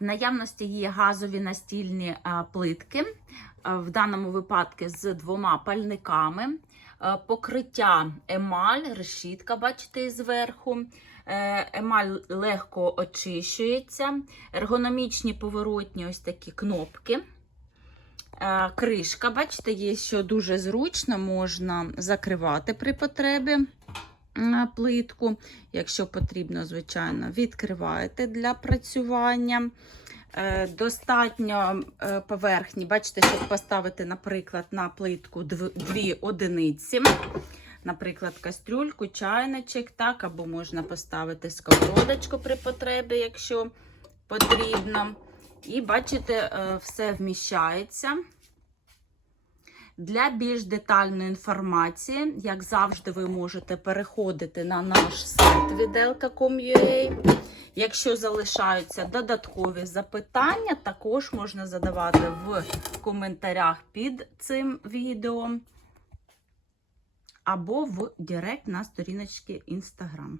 В наявності є газові настільні плитки, в даному випадку з двома пальниками. Е, Покриття емаль, решітка, бачите, зверху. Е, Емаль легко очищується. Ергономічні поворотні ось такі кнопки. Е, Кришка, бачите, є, що дуже зручно, можна закривати при потребі плитку. Якщо потрібно, звичайно, відкриваєте для працювання. Е, Достатньо е, поверхні, бачите, щоб поставити, наприклад, на плитку дв- дві одиниці. Наприклад, кастрюльку, чайничок, так, або можна поставити сковородочку при потребі, якщо потрібно. І бачите, е, все вміщається. Для більш детальної інформації, як завжди, ви можете переходити на наш сайт videl.com.ua. Якщо залишаються додаткові запитання, також можна задавати в коментарях під цим відео або в Директ на сторіночці Instagram.